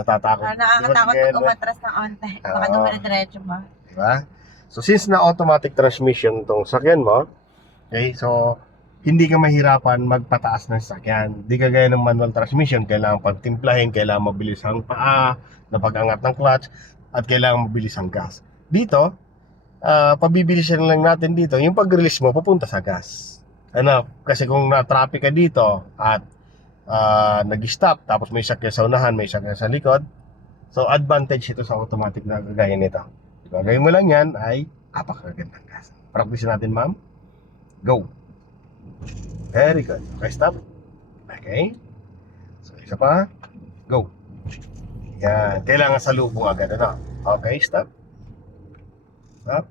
Natatakot. Nakakatakot pag umatras ng onte. Baka Oo. dumire-diretso ba? Diba? So since na automatic transmission tong sakyan mo, okay, so hindi ka mahirapan magpataas ng sakyan. Di kagaya ng manual transmission, kailangan pagtimplahin, kailangan mabilis ang paa, na pag-angat ng clutch, at kailangan mabilis ang gas. Dito, pabibilisan lang natin dito, yung pag-release mo, papunta sa gas. Ano, kasi kung na-traffic ka dito, at nag-stop, tapos may sakyan sa unahan, may sakyan sa likod, so advantage ito sa automatic na gagaya nito. Gagawin mo lang yan ay apakagandang gas. Practice natin, ma'am. Go. Very good. Okay, stop. Okay. So, isa pa. Go. Yan. Kailangan salubong agad, ano? Okay, stop. Stop.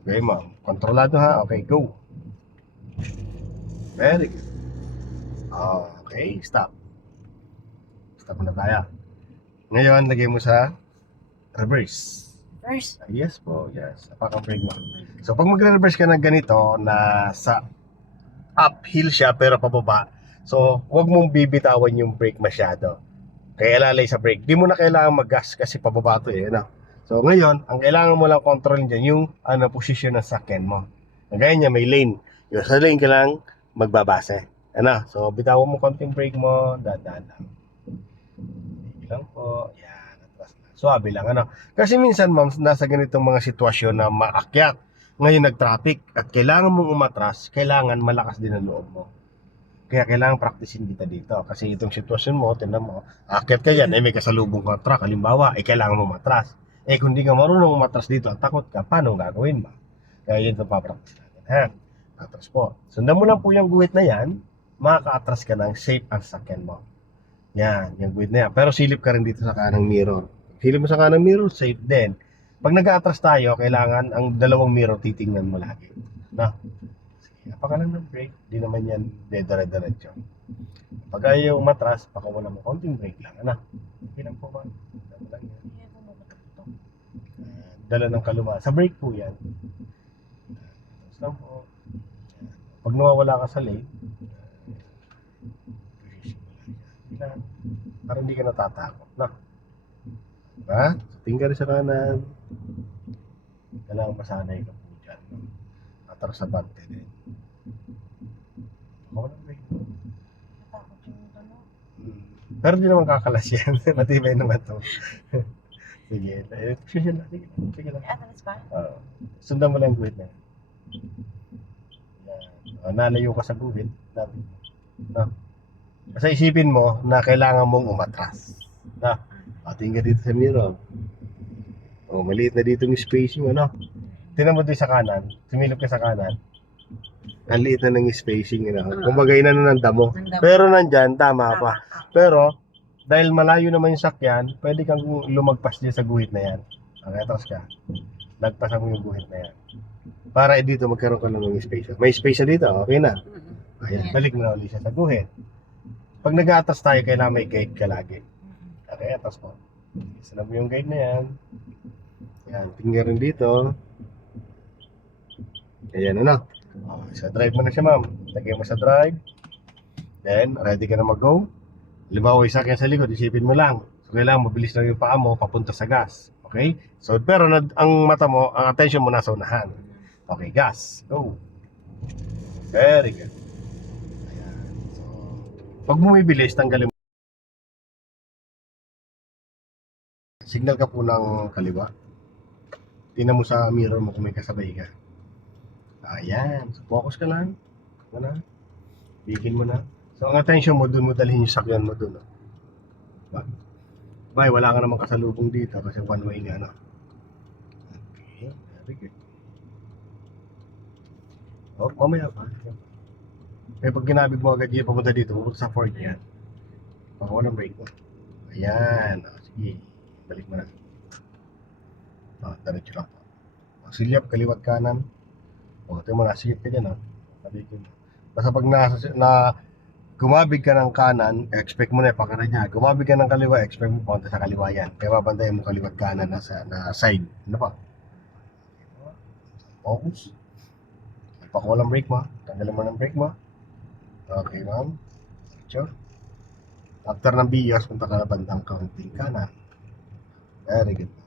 Okay, ma'am. Kontrolado, ha? Okay, go. Very good. Okay, stop. Stop na tayo. Ngayon, lagay mo sa reverse. First. Yes po, yes. Napaka-brake mo. So, pag magre-reverse ka ng ganito na sa uphill siya pero pababa, so, huwag mong bibitawan yung brake masyado. Kaya lalay sa brake. Di mo na kailangan mag-gas kasi pababa to eh. No? So, ngayon, ang kailangan mo lang control dyan yung posisyon ng sakyan mo. Gaya niya, may lane. Yung sa lane, kailangan magbabase. Ano? So, bitawan mo konting brake mo, dadaan lang. Lang po. Yan. Atras na. Suabe lang. Ano? Kasi minsan, ma'am, nasa ganitong mga sitwasyon na maakyat. Ngayon nag-traffic at kailangan mong umatras, kailangan malakas din ang loob mo. Kaya kailangan practicein kita dito. Kasi itong sitwasyon mo, tingnan mo, akyat ka yan, may kasalubong ka truck, halimbawa, kailangan mo matras. Kung di ka marunong umatras dito at takot ka, paano gagawin mo? Kaya yun ito papractice natin. Ha? Atras po. Sundan mo lang po yung guhit na yan, makaka-atras ka ng safe ang sakyan mo. Yan, yung guhit na yan. Pero silip ka rin dito sa kanang mirror. Silip mo sa kanang mirror, safe din. Pag nag-atras tayo, kailangan ang dalawang mirror titingnan mo lagi. No? Sige, apaka lang ng brake, di naman yan dedire-diretso. Pag ayaw umatras, pakawala mo konting brake lang. Ano? Okay lang po ba? Dala lang yan. Dala ng kaluma. Sa brake po yan. Tapos lang po. Pag nawawala ka sa lane, para hindi ka natatakot. No? Diba? So, tingin rin sa kanan. Kailangan masanay ka po dyan. No? Atras sa bante din. Ako lang brake. Natakot yung ano. Pero di naman kakalas yan. Matibay naman to. Sige. Sige lang. Sige lang. Atras pa? Sundan mo lang yung guhit na. Nalayo ka sa guhit. No? Kasi isipin mo na kailangan mong umatras. No? Tingin ka dito sa mirror. Maliit na dito yung spacing. Ano? Tingnan mo dito sa kanan. Sumilip ka sa kanan. Ang liit na ng spacing. Kumbaga inananda mo. Pero nandyan, tama pa. Pero, dahil malayo naman yung sakyan, pwede kang lumagpas dyan sa guhit na yan. Okay, tapos ka. Lagpasan mo yung guhit na yan. Para dito magkaroon ka ng space. May space na dito, okay na. Ayan, balik mo na ulit siya sa guhit. Pag nag-atas tayo, kailangan may guide ka lagi. Okay, atas mo. Sanab mo yung guide na yan. Yan, tingnan rin dito. Ayan, ano? Sa drive mo na siya, ma'am. Lagay mo sa drive. Then, ready ka na mag-go. Halimbawa, isa kaya sa likod, isipin mo lang. So, kailangan mabilis lang yung paa mo papunta sa gas. Okay? So, pero ang mata mo, ang attention mo nasa unahan. Okay, gas. Go. Very good. Ayan. So, pag bumibilis, tanggalin mo. Signal ka po ng kaliwa. Tingnan mo sa mirror mo kung may kasabay ka. Ayan. So, focus ka lang. Ano? Bigin mo na. So, ang attention mo, dun mo dalhin yung sakyan mo dun. Bay, wala ka namang kasalubong dito kasi one way nga, ano? Okay, very good. Mamaya pa. Pag ginabig mo agad yung papunta dito, pupunta sa Ford yan. Pakuha ng brake mo. Ayan. Sige, balik mo na. Diretso lang po. Silyap, kaliwat kanan. Ito mo, nasilip ka dyan, sabihin mo. Basta pag gumabig ka ng kanan, expect mo na pakara niya. Gumabig ka ng kaliwa, expect mo punta sa kaliwa yan. Kaya babantayan mo kaliwat kanan na side. Ano pa? Focus. Pakuha ng brake mo. Tanggalin mo ng brake mo. Okay, ma'am. Diretso. After ng Bios, punta ka na bandang kaunting kanan. Very good.